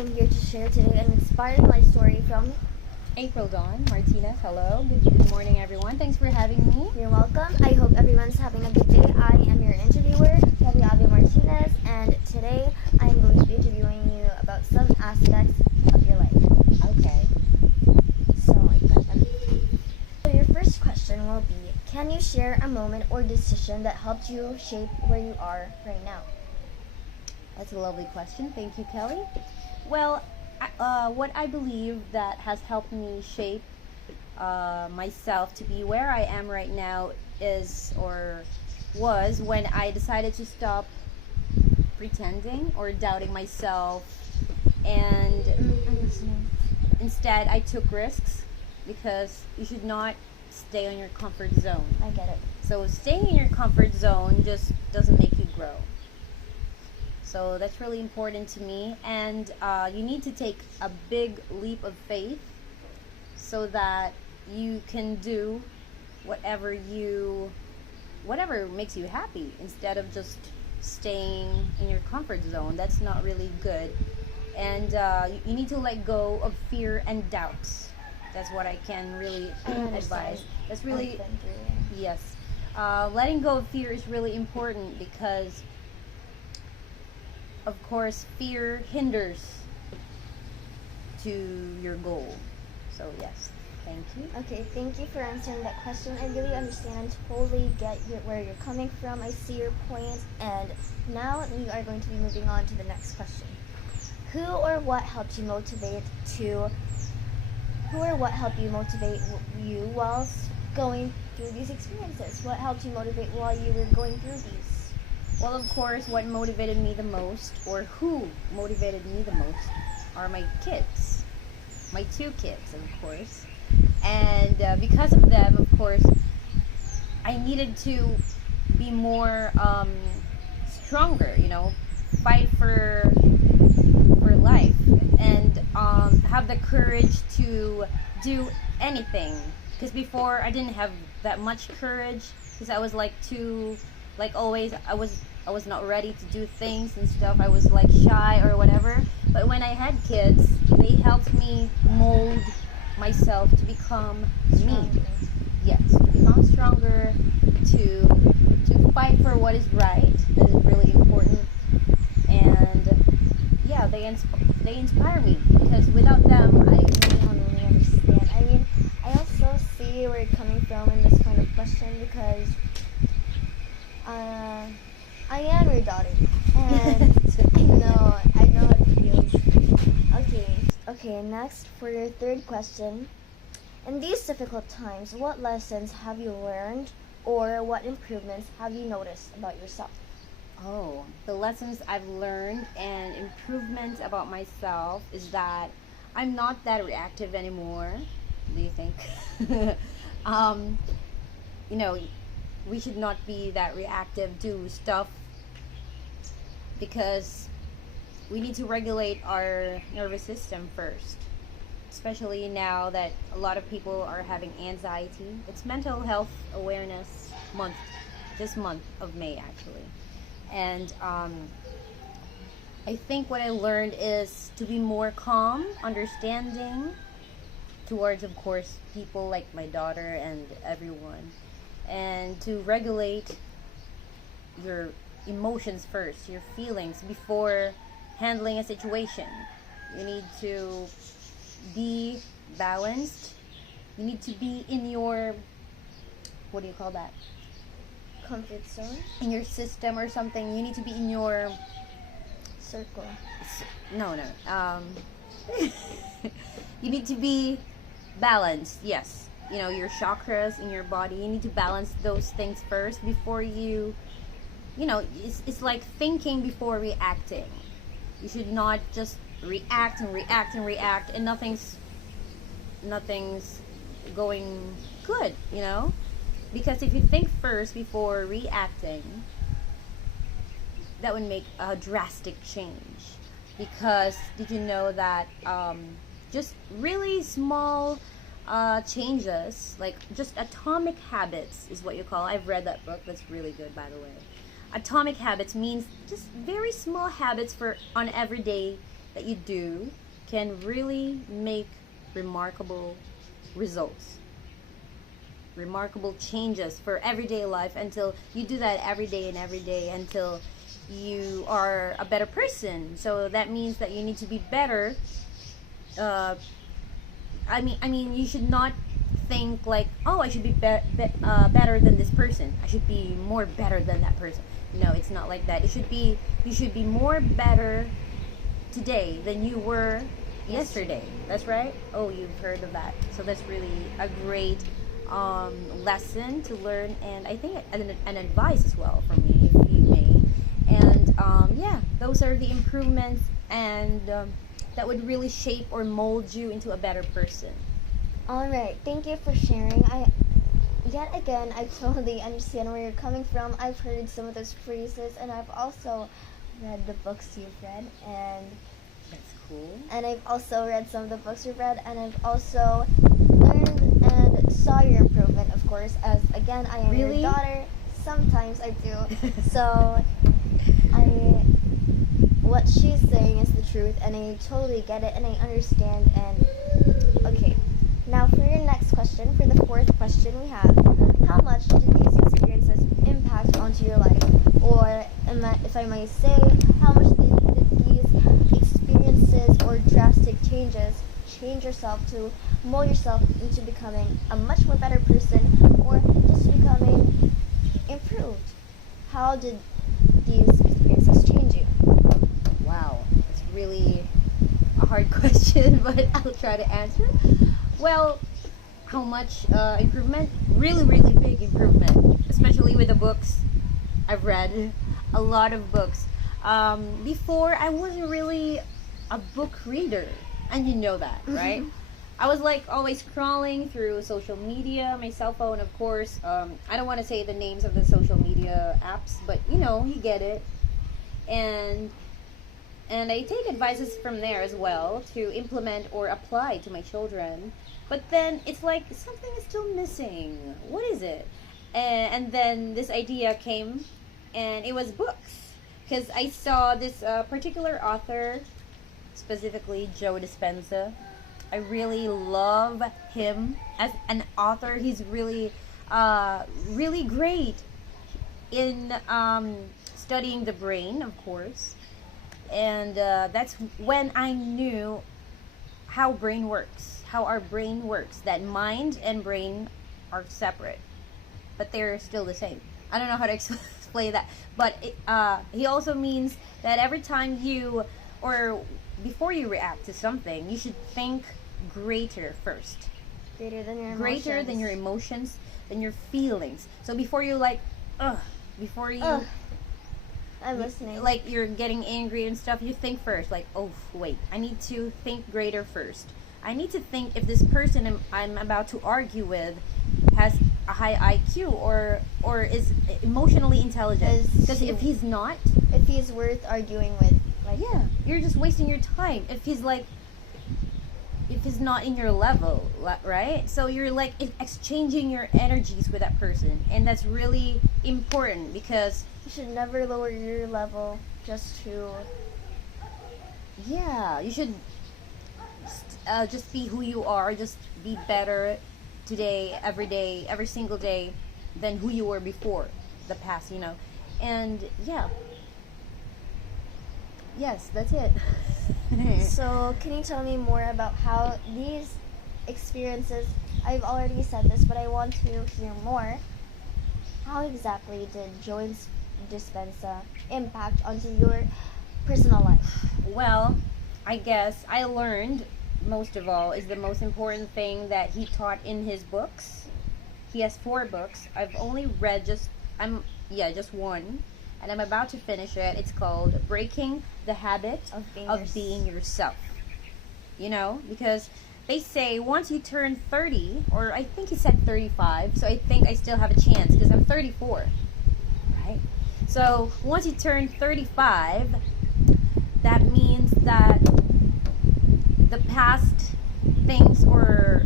am here to share today an inspiring life story from. April Dawn Martinez. Hello. Good morning, everyone. Thanks for having me. You're welcome. I hope everyone's having a good day. I am your interviewer, Gabi Martinez, and today I am going to be interviewing you about some aspects of your life. Okay. So, your first question will be, can you share a moment or decision that helped you shape where you are right now? That's a lovely question. Thank you, Kelly. Well, what I believe that has helped me shape myself to be where I am right now was when I decided to stop pretending or doubting myself, and I'm listening. instead I took risks, because you should not stay on your comfort zone. I get it. So staying in your comfort zone just doesn't make you grow. So that's really important to me, and you need to take a big leap of faith so that you can do whatever makes you happy, instead of just staying in your comfort zone. That's not really good, and you need to let go of fear and doubts. That's what I can really advise. That's really, yes. Letting go of fear is really important, because of course fear hinders to your goal. So yes, thank you. Okay, thank you for answering that question. I really understand and totally get where you're coming from. I see your point, and now we are going to be moving on to the next question. Who or what helped you motivate you whilst going through these experiences? What helped you motivate while you were going through these? Well, of course, what motivated me the most, or who motivated me the most, are my kids. My two kids, of course. And because of them, of course, I needed to be more stronger, fight for life, and have the courage to do anything. Because before, I didn't have that much courage, because I was always, I was not ready to do things and stuff. I was shy or whatever. But when I had kids, they helped me mold myself to become me. Yes, to become stronger, to fight for what is right. That is really important. And yeah, they inspire me, because without them, I don't really understand. I mean, I also see where you're coming from in this kind of question, because I am your daughter, and I know how it feels. Okay, next for your third question. In these difficult times, what lessons have you learned, or what improvements have you noticed about yourself? Oh, the lessons I've learned and improvements about myself is that I'm not that reactive anymore. Do you think? We should not be that reactive to stuff, because we need to regulate our nervous system first, especially now that a lot of people are having anxiety. It's Mental Health Awareness Month, this month of May actually. And I think what I learned is to be more calm, understanding towards, of course, people like my daughter and everyone, and to regulate your emotions first, your feelings, before handling a situation. You need to be balanced. You need to be in your, what do you call that? Comfort zone? In your system or something. You need to be in your circle. No. You need to be balanced, yes. Your chakras in your body, you need to balance those things first before it's like thinking before reacting. You should not just react and nothing's going good, because if you think first before reacting, that would make a drastic change. Because did you know that just really small changes, like just atomic habits is what you call. I've read that book. That's really good, by the way. Atomic habits means just very small habits on everyday that you do can really make remarkable results, remarkable changes for everyday life, until you do that every day and every day until you are a better person. So that means that you need to be better. uh, I mean, you should not think like, oh, I should be, better than this person. I should be more better than that person. No, it's not like that. You should be more better today than you were yesterday. That's right. Oh, you've heard of that. So that's really a great lesson to learn, and I think an advice as well from me, if you may. And yeah, those are the improvements, and that would really shape or mold you into a better person. All right, thank you for sharing. Yet again, I totally understand where you're coming from. I've heard some of those phrases, and I've also read the books you've read, That's cool. and I've also read some of the books you've read, and I've also learned and saw your improvement, of course, as again, I am Really? your daughter. Sometimes I do. So I what she's saying is the truth, and I totally get it, and I understand. And okay, now for your next question, for the fourth question we have, how much did these experiences impact onto your life? Or if I might say, how much did these experiences or drastic changes change yourself to mold yourself into becoming a much more better person, or just becoming improved? How did these experiences change you? Wow, it's really a hard question, but I'll try to answer. Well, how much improvement? Really, really big improvement, especially with the books I've read. A lot of books. Before, I wasn't really a book reader, and you know that, right? I was like always scrolling through social media, my cell phone, of course. I don't want to say the names of the social media apps, but you get it. And I take advices from there as well to implement or apply to my children. But then it's like something is still missing. What is it? And then this idea came, and it was books. Because I saw this particular author, specifically Joe Dispenza. I really love him as an author. He's really, really great in studying the brain, of course. And that's when I knew how our brain works, that mind and brain are separate, but they're still the same. I don't know how to explain that, but he also means that every time or before you react to something, you should think greater first. Greater than your emotions. Greater than your emotions, than your feelings. So before you before you... I'm listening. Like you're getting angry and stuff, you think first, like, oh wait, I need to think greater first. I need to think if this person I'm about to argue with has a high IQ or is emotionally intelligent. Because if he's not, if he's worth arguing with, like, yeah, you're just wasting your time. If he's not in your level, right? So you're like exchanging your energies with that person, and that's really important because you should never lower your level just to... Yeah, you should just be who you are. Just be better today, every single day than who you were before the past, And yeah. Yes, that's it. So, can you tell me more about how these experiences, I've already said this, but I want to hear more. How exactly did Joe Dispenza impact onto your personal life? Well, I guess I learned, most of all, is the most important thing that he taught in his books. He has 4 books. I've only read just one, and I'm about to finish it. It's called Breaking the Habit of Being Yourself. Because they say once you turn 30, or I think he said 35, so I think I still have a chance because I'm 34, right? So once you turn 35, that means that the past things, or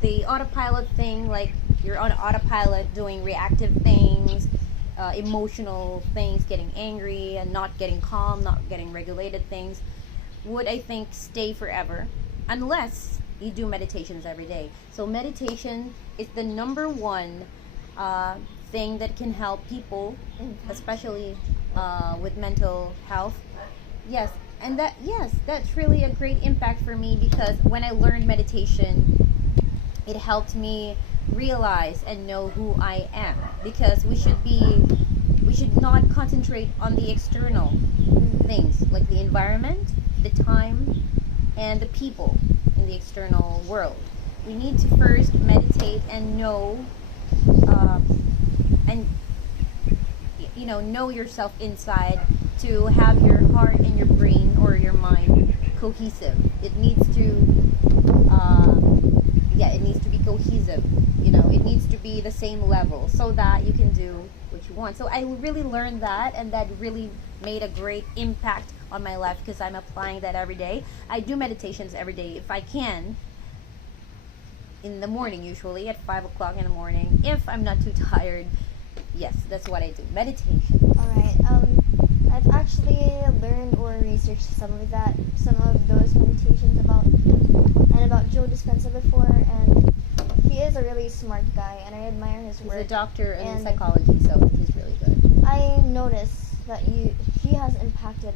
the autopilot thing, like you're on autopilot doing reactive things, emotional things, getting angry and not getting calm, not getting regulated things, would, I think, stay forever unless you do meditations every day. So meditation is the number one thing that can help people, especially with mental health. Yes, and that's really a great impact for me, because when I learned meditation, it helped me realize and know who I am. Because we should not concentrate on the external things like the environment, the time, and the people in the external world. We need to first meditate and know, and know yourself inside, to have your heart and your brain or your mind cohesive. It needs to be cohesive. It needs to be the same level so that you can do what you want. So I really learned that, and that really made a great impact on my life, because I'm applying that every day. I do meditations every day if I can, in the morning, usually at 5 o'clock in the morning, if I'm not too tired. Yes, that's what I do, meditation. Alright, I've actually learned or researched some of those meditations about Joe Dispenza before, and he is a really smart guy, and I admire his He's work. a doctor in psychology, so he's really good. I noticed that he has impacted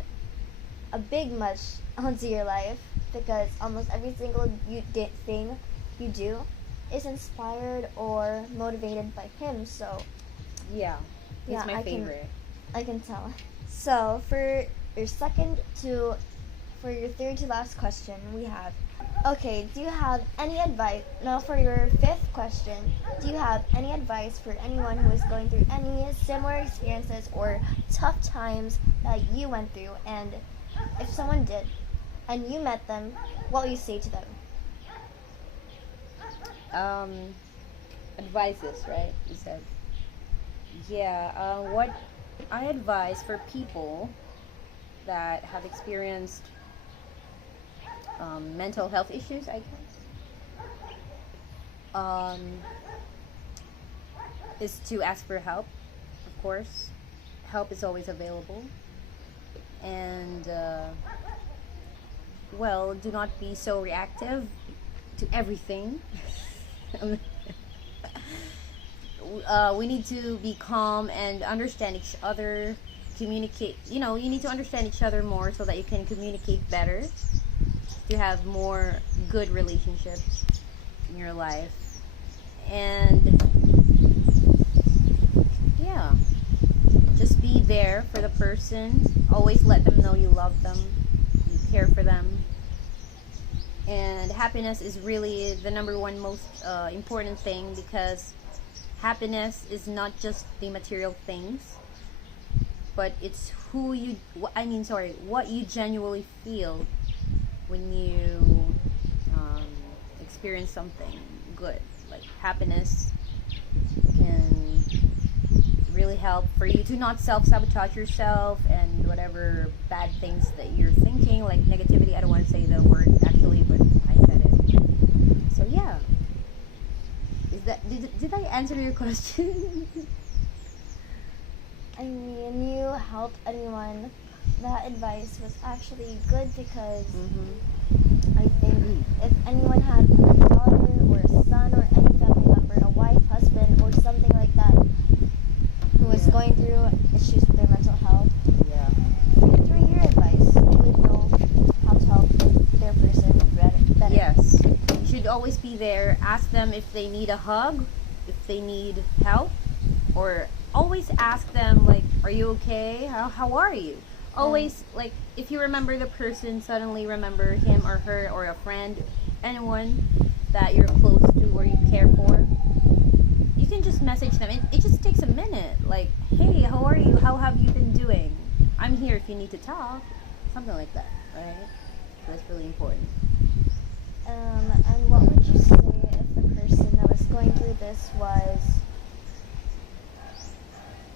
a big much onto your life, because almost every single thing you do is inspired or motivated by him. So Yeah, he's yeah, my favorite. I can tell. So for your third to last question, we have, okay, do you have any advice, now for your fifth question, do you have any advice for anyone who is going through any similar experiences or tough times that you went through, and if someone did, and you met them, what will you say to them? Advices, right? You said. Yeah, what I advise for people that have experienced mental health issues, I guess, is to ask for help. Of course, help is always available, and do not be so reactive to everything. We need to be calm and understand each other, communicate. You need to understand each other more so that you can communicate better, to have more good relationships in your life. And yeah, just be there for the person. Always let them know you love them, you care for them. And happiness is really the number one most important thing, because happiness is not just the material things, but it's what you genuinely feel when you experience something good. Like happiness can really help for you to not self-sabotage yourself and whatever bad things that you're thinking, like negativity. I don't want to say the word actually, but I said it. So yeah. Did I answer your question? I mean, you helped anyone. That advice was actually good, because I think if anyone had a daughter or a son or any family member, a wife, husband, or something like that, who was going through issues with their mental health, through your advice, they would know how to help their person better. Yes. You should always be there. Ask them if they need a hug, if they need help, or always ask them, like, are you okay? How are you? Always, like, if you remember the person, suddenly remember him or her or a friend, anyone that you're close to or you care for. You can just message them. It just takes a minute. Like, hey, how are you? How have you been doing? I'm here if you need to talk. Something like that, right? That's really important. And what would you say if the person that was going through this was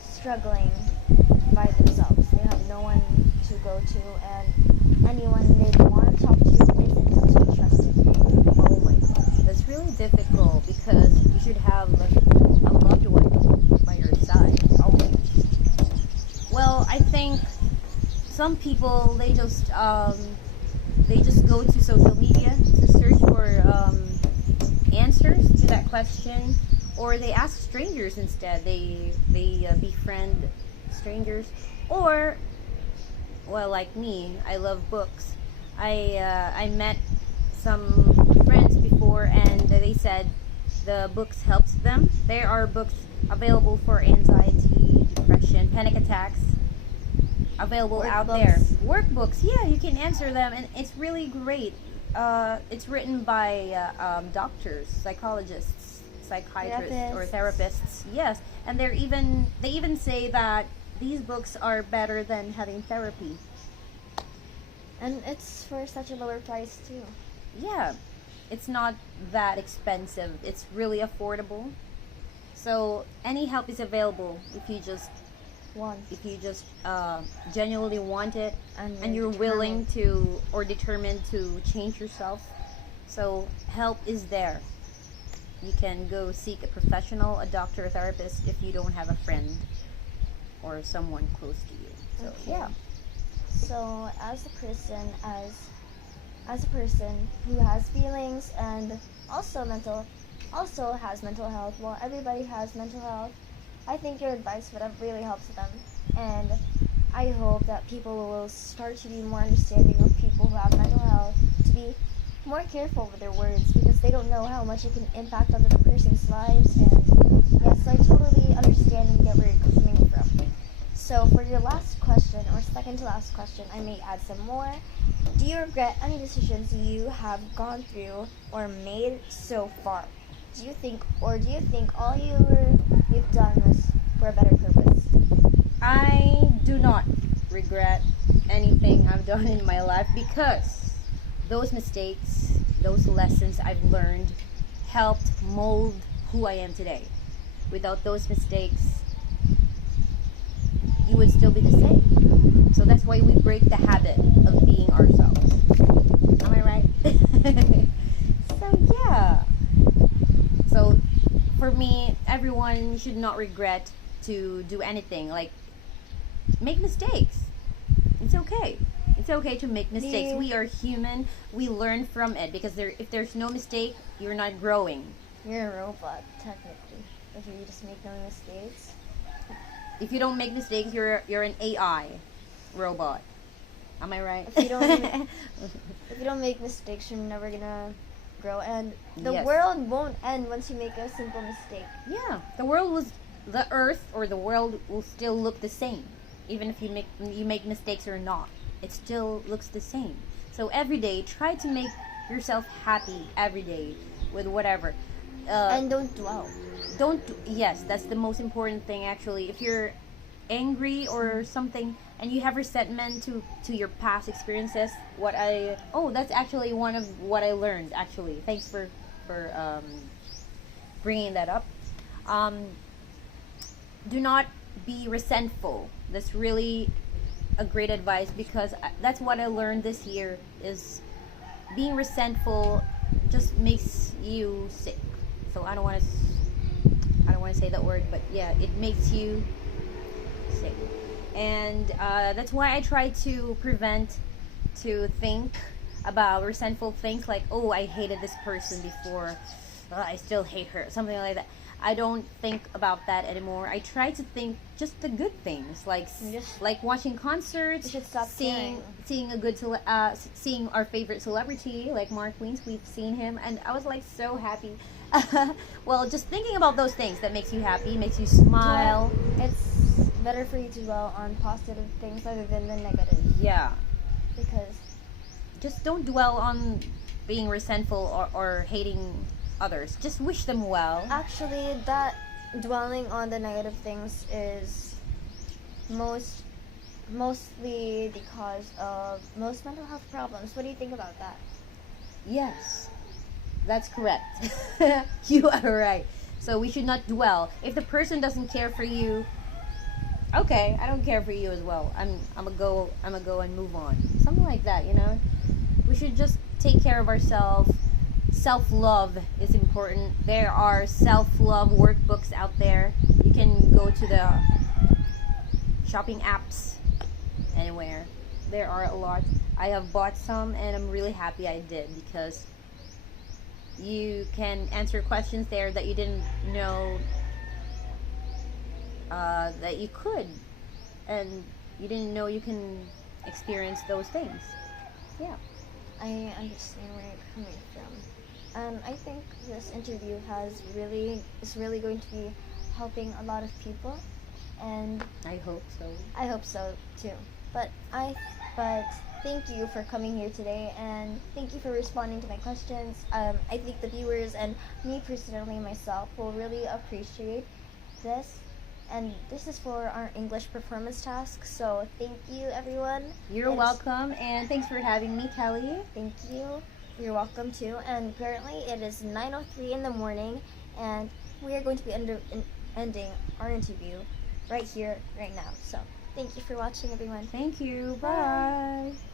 struggling by themselves? They have no one to go to, and anyone they want to talk to isn't too trusted. Oh my gosh, that's really difficult, because you should have a loved one by your side always. Well, I think some people, they just they just go to social media to search for answers to that question, or they ask strangers instead. They befriend strangers, or well, like me, I love books. I met some friends before, and they said the books helps them. There are books available for anxiety, depression, panic attacks, available out there. Workbooks, yeah, you can answer them, and it's really great. It's written by doctors, psychologists, psychiatrists, or therapists. Yes, and they even say that these books are better than having therapy. And it's for such a lower price too. Yeah, it's not that expensive. It's really affordable. So any help is available if you just One. genuinely want it, and you're determined. willing to or determined to change yourself. So help is there. You can go seek a professional, a doctor, a therapist if you don't have a friend or someone close to you. So Okay. yeah. So as a person who has feelings and also has mental health, well, everybody has mental health, I think your advice would have really helped them, and I hope that people will start to be more understanding of people who have mental health, to be more careful with their words, because they don't know how much it can impact other person's lives. And yes, I totally understand and get where you're coming from. So for your last question, or second to last question, I may add some more. Do you regret any decisions you have gone through or made so far? Do you think all you've done was for a better purpose? I do not regret anything I've done in my life, because those mistakes, those lessons I've learned helped mold who I am today. Without those mistakes, you would still be the same. So that's why we break the habit of being ourselves. Am I right? So yeah. So for me, everyone should not regret to do anything. Like, make mistakes. It's okay. It's okay to make mistakes. Yeah. We are human. We learn from it, because if there's no mistake, you're not growing. You're a robot, technically, if you just make no mistakes. If you don't make mistakes, you're an AI robot. Am I right? If you don't make mistakes, you're never gonna grow, and the Yes. world won't end once you make a simple mistake. Yeah, the earth or the world will still look the same, even if you make mistakes or not. It still looks the same. So every day, try to make yourself happy every day with whatever. And don't dwell. Yes, that's the most important thing, actually. If you're angry or something and you have resentment to your past experiences, that's actually one of what I learned, actually. Thanks for bringing that up. Do not be resentful. That's really a great advice, because that's what I learned this year, is being resentful just makes you sick. So I don't want to say that word, but yeah, it makes you sick. And that's why I try to think about resentful things, like, oh, I hated this person before, I still hate her, something like that. I don't think about that anymore. I try to think just the good things, like watching concerts, You should stop caring. seeing our favorite celebrity, like Mark Wiens. We've seen him, and I was like so happy. Well, just thinking about those things that makes you happy, makes you smile. It's better for you to dwell on positive things other than the negative, Yeah, because just don't dwell on being resentful or hating others. Just wish them well. actually that dwelling on the negative things is mostly the cause of most mental health problems. What do you think about that? Yes, that's correct. You are right. So we should not dwell. If the person doesn't care for you, okay, I don't care for you as well. I'm gonna go and move on. Something like that, you know. We should just take care of ourselves. Self-love is important. There are self-love workbooks out there. You can go to the shopping apps anywhere. there are a lot. I have bought some, and I'm really happy I did, because you can answer questions there that you didn't know that you could, and you didn't know you can experience those things. Yeah. I understand where you're coming from. I think this interview is really going to be helping a lot of people, and I hope so. I hope so too. But thank you for coming here today, and thank you for responding to my questions. I think the viewers and me personally myself will really appreciate this. And this is for our English performance task. So thank you, everyone. You're It's- welcome, and thanks for having me, Kelly. Thank you. You're welcome too. And currently it is 9:03 in the morning, and we are going to be ending our interview right here, right now. So thank you for watching, everyone. Thank you. Bye. Bye.